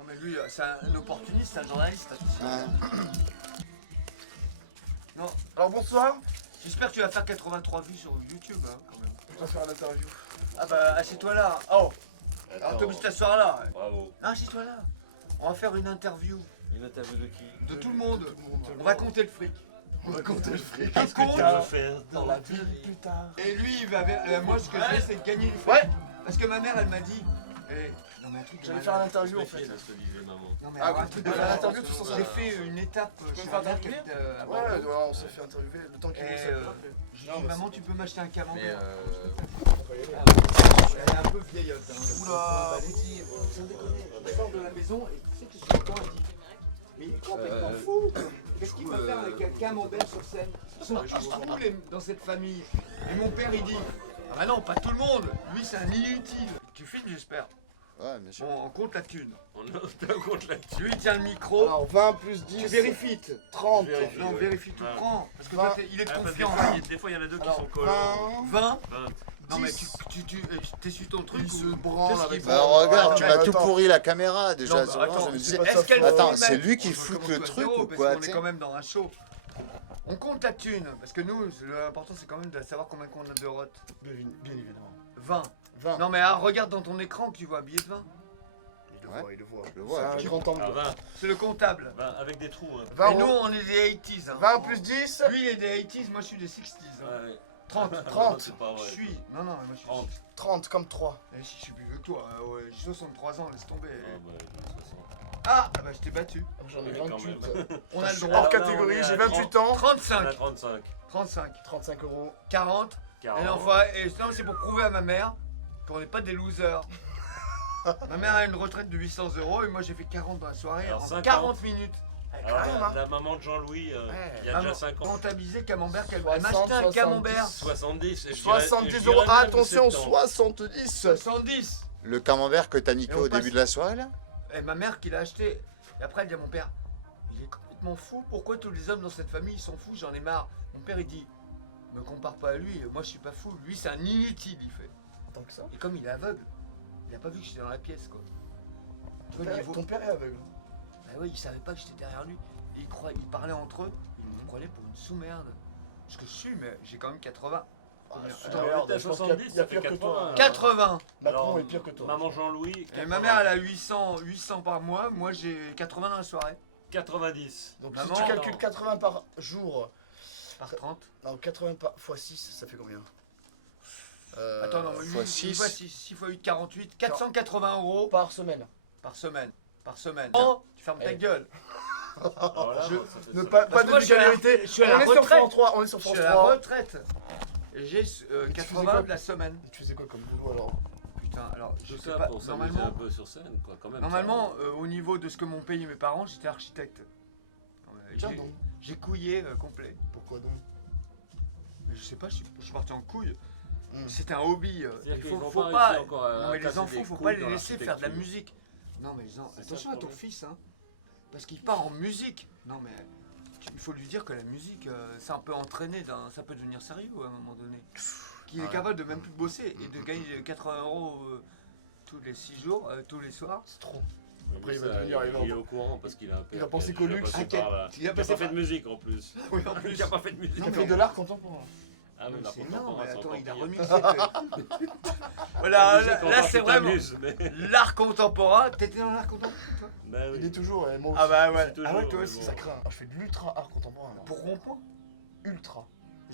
Non mais lui, c'est un opportuniste, un journaliste. Non. Alors bonsoir. J'espère que tu vas faire 83 vues sur YouTube, hein, quand même. Je dois faire une interview. Ah bah, assieds-toi là. Oh. Alors t'es obligé de t'asseoir là. Bravo. Non, assieds-toi là. On va faire une interview. Une interview de qui? De tout le monde. On va compter le fric. On va compter le fric. Qu'est-ce qu'on va faire Dans la vie plus tard. Et lui, il va. Moi, ce que je veux, c'est de gagner le fric. Ouais. Parce que ma mère, elle m'a dit. Non, mais un truc. J'allais faire une interview en fait. Ça se disait maman. Non, mais Ah, alors, un oui, truc tu de peux faire l'interview tous ensemble. J'ai fait une étape. peux me chez faire ma mère interviewer qui habite, à Ouais, Bordeaux. ouais, on s'est fait interviewer le temps qu'il Et nous j'ai dit, maman, tu peux m'acheter un Mais camembert. s'appelle. Elle est un peu vieillotte. Hein. Oula. Elle dit, sans déconner, elle sort de la maison et tu sais que je l'entends, elle dit, mais il est complètement fou. Qu'est-ce qu'il va faire avec un camembert sur scène? Ils sont tous fous dans cette famille. Et mon père, il dit, ah bah non, pas tout le monde. Lui, c'est un inutile. Tu filmes, j'espère. Ouais, bien sûr. Bon, on compte la thune. On compte là-dessus. Lui, il tient le micro. Alors 20 plus 10. Tu vérifies. 30. Vérifie. Non, ouais. vérifie tout, Ouais. prends. Parce que Vingt. toi, il est de Ah, parce que confiance. des fois, il y en a deux qui Alors, sont collants. 20. 20. 20. Non, mais 10. tu t'essuies ton truc Il se ou... branle Qu'est-ce avec qu'il ça. Bah faut regarde, tu mais m'as attends. tout pourri la caméra déjà. Non, bah, c'est vraiment, attends, je me c'est disais, pas Est-ce qu'elle attends, peut c'est mettre- lui qui on fout commence le à truc zéro, ou parce quoi, qu'on tu est sais. quand même dans un show. On compte la thune, parce que nous, l'important c'est quand même de savoir combien on a de rot. Bien évidemment. 20. 20. Non mais regarde dans ton écran que tu vois un billet de 20. Il le Ouais. voit, il le voit. Je le vois, C'est je un grand angle. Alors 20. C'est le comptable. 20 avec des trous. Hein. 20 Et nous euros. on est des 80s. Hein. 20 plus 10. Lui il est des 80s, moi je suis des 60s. Hein. Ouais. 30. 30. C'est pas Je vrai. suis. Non, non, moi je suis. 30. 30 comme 3. Eh, si je suis plus vieux que toi. Ouais, j'ai 63 ans, laisse tomber. Ah, bah, 60. Ah bah je t'ai battu. J'en ai Ouais, quand 28. On a le Hors droit. là, catégorie, on est j'ai à 28 ans. On a 35. 35. 35. 35 euros. 40. 40. Et enfin, et non, c'est pour prouver à ma mère qu'on n'est pas des losers. Ma mère a une retraite de 800 € et moi j'ai fait 40 dans la soirée Alors, en 50. 40 minutes. Alors, Quand même, hein. la maman de Jean-Louis, Ouais. il y a Maman, déjà 5 ans. Comptabiliser camembert, qu'elle 60, m'a acheté un 70. camembert. 70. et je dirais- 70 je euros. dirais même Attention, 70. 70. 70. Le camembert que t'as Et niqué on au passe- début de la soirée là. Et ma mère qui l'a acheté. Et après elle dit à mon père, il est complètement fou. Pourquoi tous les hommes dans cette famille ils sont fous? J'en ai marre. Mon père il dit, me compare pas à lui. Moi je suis pas fou. Lui c'est un inutile il fait. Tant que ça. Et comme il est aveugle, il a pas vu que j'étais dans la pièce quoi. Tu vois, niveau- Ton père est aveugle. Bah oui, il savait pas que j'étais derrière lui. Ils parlaient entre eux. Ils me prenaient pour une sous-merde. Ce que je suis, mais j'ai quand même 80. Combien Attends, Regarde, t'as je pense qu'il 70, y a ça fait pire que toi. 80. 80. Macron Alors, est pire que toi. Maman Jean-Louis. Et ma mère, elle a 800 par mois. Moi, j'ai 80 dans la soirée. 90. Donc Maman, si tu calcules non. 80 par jour, Par 30. non 80 par x 6, ça fait combien Attends, non, fois 6. 6 fois 8, 48. 480 € Par semaine. par semaine. Par semaine. Oh, tu fermes ta Eh. gueule. Alors là, Je- ça fait Ne ça. pas Parce que de moi, je suis à la- vulgarité. je suis à la On est sur retraite. France 3, on est sur Je France suis à la 3. retraite. Et j'ai tu 80 faisais quoi de la semaine. Et tu faisais quoi comme boulot alors Putain, alors, je Tout sais ça pas. pour s'amuser un Normalement, peu sur scène, quoi, quand même. normalement au niveau de ce que m'ont payé mes parents, j'étais architecte. Tiens J'ai- donc. J'ai couillé complet. Pourquoi donc Mais je sais pas, je suis parti en couille. Hmm. C'est un hobby. C'est-à-dire Il qu'ils faut, vont faut pas pas. réussir encore à Non mais les casser enfants, des faut couilles pas les dans laisser faire de la l'architecture. musique. Non mais les enfants, C'est ça, attention le à ton problème. fils, hein, parce qu'il part en musique. Non mais il faut lui dire que la musique, c'est un peu entraîné, ça peut devenir sérieux à un moment donné. Qu'il est Ouais. capable de même plus bosser et de gagner 80 € tous les 6 jours, tous les soirs. C'est trop. Mais Après, il ça, va devenir- il va- il est au courant parce qu'il a un peu. il va penser qu'au luxe. Ah, Il a il a pas passé fait de musique en plus. Oui, en plus. Il a pas fait de musique. Il Non, a mais fait de l'art contemporain. Ah mais l'art C'est- non, contemporain, mais c'est attends, encore il a pire. remixé. La Voilà, musique, là, encore, c'est tu vraiment t'amuses, mais- l'art contemporain. T'étais dans l'art contemporain toi? Bah oui. Il est toujours, moi aussi. Ah bah ouais. toujours, Ah ouais, toi mais aussi. bon. Ça craint. Je fais de l'ultra art contemporain. moi. Pour rond-point. Ultra.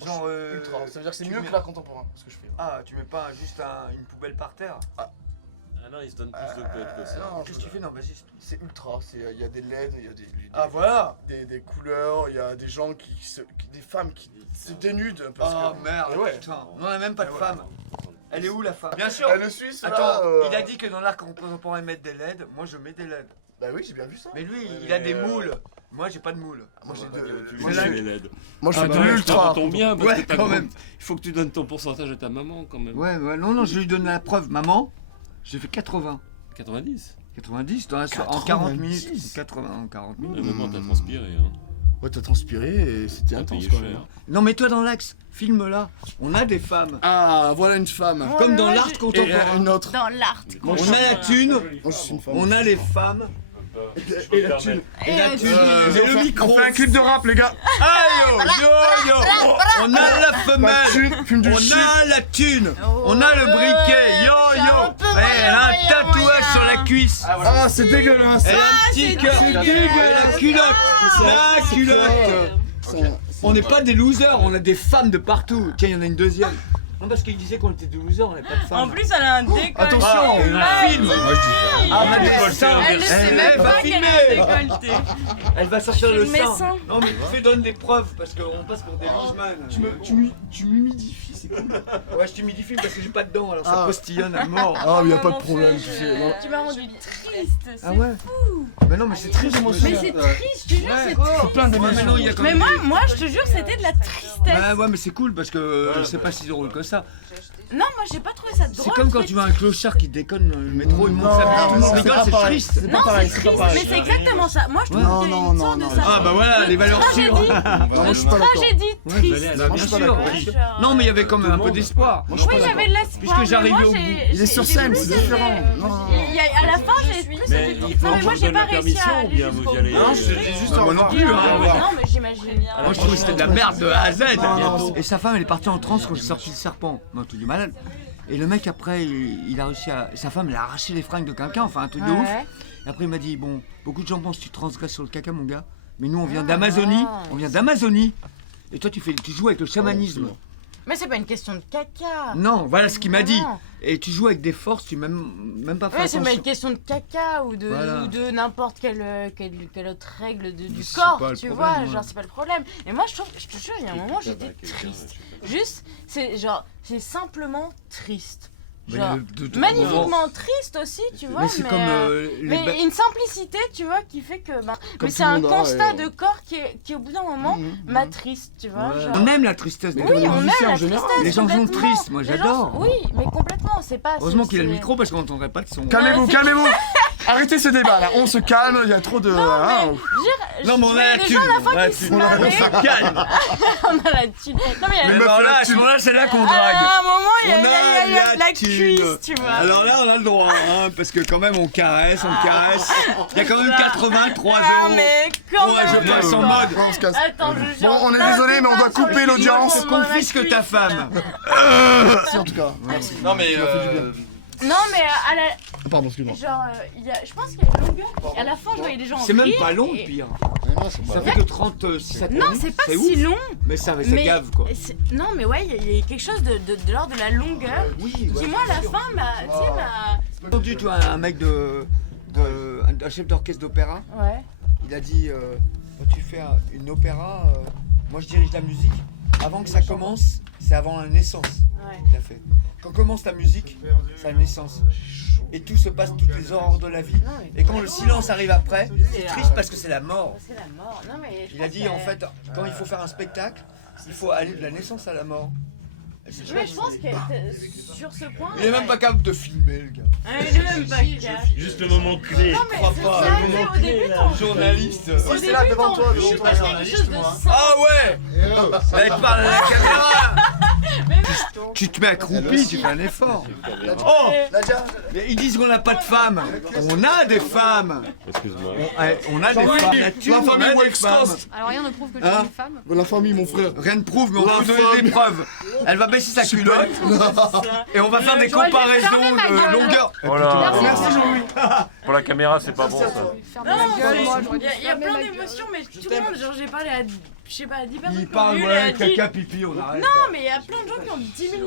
Genre Ultra. Ça veut dire que c'est tu mieux mets- que l'art contemporain, ce que je fais. Ah, tu mets pas juste une poubelle par terre. Ah non, il se donne plus de code que ça. non, Qu'est-ce que tu fais dans Basis? C'est ultra. Il y a des LED, il y a Ah voilà. des couleurs, il y a des gens des femmes qui se dénudent parce Oh que. merde, Et ouais. putain. On a même pas de Ouais. femme. Elle est où la femme? Bien sûr. Le Suisse, Attends, là. il a dit que dans l'art contemporain ils mettent des LED. Moi je mets des LED. Bah oui, j'ai bien vu ça. Mais lui, Ouais, il a mais, des moules. Moi j'ai pas de moules. Moi j'ai Tu moi, fais je- les LED. moi je Ah fais bah de ouais, l'ultra. Ça tombe bien parce Ouais, que t'as quand gros- même. Il faut que tu donnes ton pourcentage à ta maman quand même. Ouais, non, je lui donne la preuve. Maman, j'ai fait 80. 90. 90 dans en 40 minutes. 90. 80 en 40 La minutes. maman t'as transpiré. Hein. Ouais, t'as transpiré et c'était T'as intense payé quand cher. même. Non, mais toi dans l'axe, filme là. On a des femmes. Ah, voilà une femme. Comme dans l'art Et contemporain. une autre. Dans l'art. On a la thune, Moi je suis une femme. on a les femmes. Et la thune. Et la thune. J'ai le micro. On fait un clip de rap, les gars. Aïe, yo, on a la femelle, Fume du on shit. a la thune, on a le briquet, yo. Elle a un tatouage sur la cuisse. Ah, c'est dégueulasse. Elle a un petit cœur. Et la culotte, la culotte. On n'est pas des losers, on a des femmes de partout. Tiens, il y en a une deuxième. Non, parce qu'il disait qu'on était des losers, on n'a pas de femmes. En plus, elle a un décolleté. Attention, on filme. Ah, on a des seins. Elle ne sait même Elle va pas qu'elle a un filmer. décolleté. Elle va sortir le Mes sein. seins. Non, mais fais donne des preuves parce qu'on passe pour des loseman. Tu m'humidifies, c'est cool. Ouais, je t'humidifie parce que j'ai pas de dents, alors ça postillonne à mort. Ah, mais y a pas de Mon problème, Dieu, tu sais. non. Tu m'as rendu triste. Ah ouais. Mais non, mais c'est triste. Mais c'est triste, je te jure, c'est triste. Plein d'émotions. Mais moi, je te jure, c'était de la tristesse. Bah ouais, mais c'est cool parce que c'est pas si drôle que ça. Non, moi, j'ai pas trouvé ça drôle. C'est comme quand tu vois un clochard qui déconne dans le métro, il monte sa bite, tout le monde rigole, c'est triste. Non, c'est triste, mais c'est exactement ça. Moi, je trouve Non, qu'il y a non, une non, sorte de non, ça. Ah bah voilà, les valeurs sûres. Non, moi, je suis pas d'accord. Tragédie triste. Bah, bien sûr. Non, mais il y avait quand même un peu d'espoir. Moi, je suis Oui, pas j'avais d'accord. de l'espoir. Puisque j'arrivais mais moi, au bout. Il est sur scène, c'est différent. Non, non, non. À la fin, j'ai plus Mais été il faut non, mais moi, que je j'ai donne pas la réussi permission à ou aller bien jusqu'au vous y bout. allez. Non, je te dis juste Moi au non revoir. plus, hein. Non, mais j'imagine. Moi je trouvais que c'était de la merde de A à Z. non. Et sa femme elle est partie en transe quand j'ai sorti le serpent. Un truc de malade. Et le mec après il a réussi à. Sa femme elle a arraché les fringues de quelqu'un, enfin un truc de ouf. Et après il m'a dit bon, beaucoup de gens pensent que tu transgresses sur le caca mon gars. Mais nous on vient d'Amazonie. On vient d'Amazonie. Et toi tu joues avec le chamanisme. Mais c'est pas une question de caca. Non, voilà ce qu'il m'a dit. Non. Et tu joues avec des forces, tu même pas fait Ouais, c'est pas attention. une question de caca ou de, Voilà. ou de n'importe quelle autre règle du C'est corps, pas le tu problème, vois, ouais. genre c'est pas le problème. Et moi je trouve, je te jure, il y a un moment j'étais triste. Juste, c'est simplement triste. Mais Genre, de- magnifiquement triste aussi, tu vois, Mais c'est comme les mais une simplicité, tu vois, qui fait que mais Comme c'est tout le un monde a, constat et- de corps qui au bout d'un moment m'attriste, tu vois. Ouais. genre. On aime la tristesse. Mais donc Oui, les on aime musiciens la en général. tristesse. Les gens sont complètement. tristes, moi, Les gens j'adore. sont- Oui, mais complètement, c'est pas. Heureusement c'est- qu'il a le c'est- micro parce qu'on n'entendrait pas de son. Calmez-vous, c'est- calmez-vous. Arrêtez ce débat là, on se calme, il y a trop de. Non, hein, mais, Non, mais on a la les thune. gens à la fin on a la qui se thune. marraient. On se calme. On a la thune. Non, mais il y a Mais alors là, à ce moment-là, c'est là qu'on drague. à un moment, il y a, On il y a- il y a a de la thune. cuisse, tu vois. Alors là, on a le droit, hein, parce que quand même, on caresse, on caresse. Il y a quand même 83 Ah, euros. mais quand Ouais, je même. passe en mode. on se casse. Attends, je jure. Bon, on est désolé, mais on doit couper l'audience. Je confisque ta femme. Merci en tout cas. Merci. Non, mais. Tu m'as fait du bien. Non, mais à la. Pardon, excuse-moi. Genre, je pense qu'il y a une longueur. À la fin, je voyais les gens. C'est même rire pas long, et- pire. Mais non, c'est Ça pas fait que 36 secondes. Non, c'est pas ouf. si long. Mais ça Mais gave, quoi. Non, mais ouais, il y a quelque chose de l'ordre de la longueur. Oui, Qui, moi, à la fin, tu sais, J'ai entendu, tu vois, un mec un chef d'orchestre d'opéra. Ouais. Il a dit quand tu fais une opéra, moi je dirige la musique. Avant que ça commence, c'est avant la naissance. Ouais. Il a fait. Quand commence la musique, c'est la naissance. Et tout se passe toutes les horreurs de la vie. Non, mais Et quand le silence arrive après, c'est triste parce que c'est la mort. c'est la mort. Non, mais je Il a pense dit que- en fait, quand il faut faire un spectacle, il faut aller de la naissance à la mort. Et c'est Mais chouette. je pense que sur ce point. Il est même pas capable de filmer, le gars. Il est même pas capable. Juste le moment clé. Non, mais crois c'est pas, ça, le tu sais, moment au début, t'en- Journaliste. Au début, là, devant toi, t'en je suis ris pas parce qu'il y a quelque chose de simple. Ah ouais. Là, il parle à la caméra. Tu te mets accroupi, tu fais un effort. Oh, Nadia, mais ils disent qu'on n'a pas de femmes. On a des femmes. Excuse-moi. On a des Jean-Louis, femmes. La thune, la on famille a des West femmes. Coast. Alors rien ne prouve que je Hein suis une femme. la famille, mon frère. Rien ne prouve, mais on La peut donner femme. des preuves. Elle va baisser sa culotte et on va faire des comparaisons de longueur. Voilà. Merci Jean-Louis. Pour la caméra, c'est pas bon ça. Ferme la gueule, moi j'aurais dû Il y a fermer plein ma gueule. d'émotions, mais tout le monde, genre j'ai parlé à, je sais pas, à 10 personnes Il qui ont parle, vu, ouais, elle a dit- caca, pipi, on arrête. Non, mais il y a plein de gens qui ont 10 000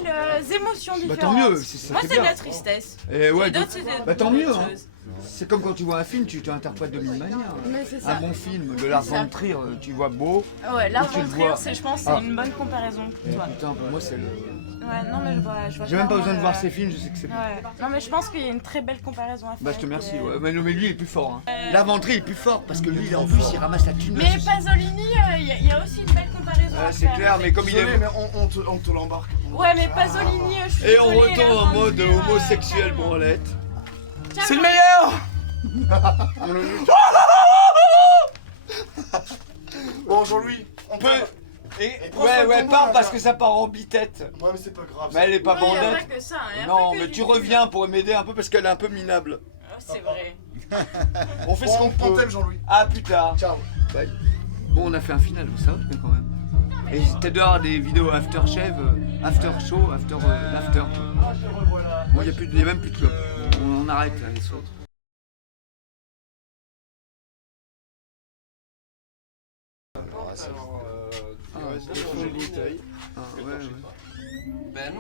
émotions Bah différentes. tant mieux, c'est ça. Moi, qui est c'est de bien. la tristesse. Et ouais, Et d'autres, c'est bah tant mieux. Hein. choses. C'est comme quand tu vois un film, tu t'interprètes de mille manières. Mais c'est Un ça. bon film, de Lars C'est ça. von Trier, tu vois beau. Ouais, l'argent tu le de vois. rire, c'est, je pense, c'est Ah. une bonne comparaison pour toi. Putain, pour moi, c'est le. Ouais, non, mais je vois. J'ai même pas besoin de voir ces ces films, je sais que c'est. Ouais. Non, mais je pense qu'il y a une très belle comparaison à faire. Bah je te remercie, et- ouais. Mais lui il est plus fort. Hein. La ventrée il est plus fort parce que lui il est en plus il ramasse la thune. Mais Pasolini, il y a aussi une belle comparaison à C'est faire. clair, mais comme il Désolé, est. mais on te l'embarque. Ouais, mais Pasolini, je suis Et on désolée, retourne la en fin de mode vie, homosexuel branlette. Tiens, C'est le mais- meilleur. Bon Jean-Louis, on peut. Et prends soin de ouais, ton pars moi, parce là. que ça part en bitette. Ouais, mais c'est pas grave. Mais elle est pas Ouais, y a bandette. pas que ça, hein, y a Non, pas que mais du tu tout. reviens pour m'aider un peu parce qu'elle est un peu minable. Oh, c'est vrai. On fait ce qu'on On peut. t'aime, Jean-Louis. À plus tard. Ciao. Bon, on a fait un final, ça va quand même. Et t'as dehors des vidéos after shave, after show, after l'after. Bon, il n'y a même plus de clopes. On arrête là, les autres. Il reste des fonds de bouteille. Ah, ouais, ouais.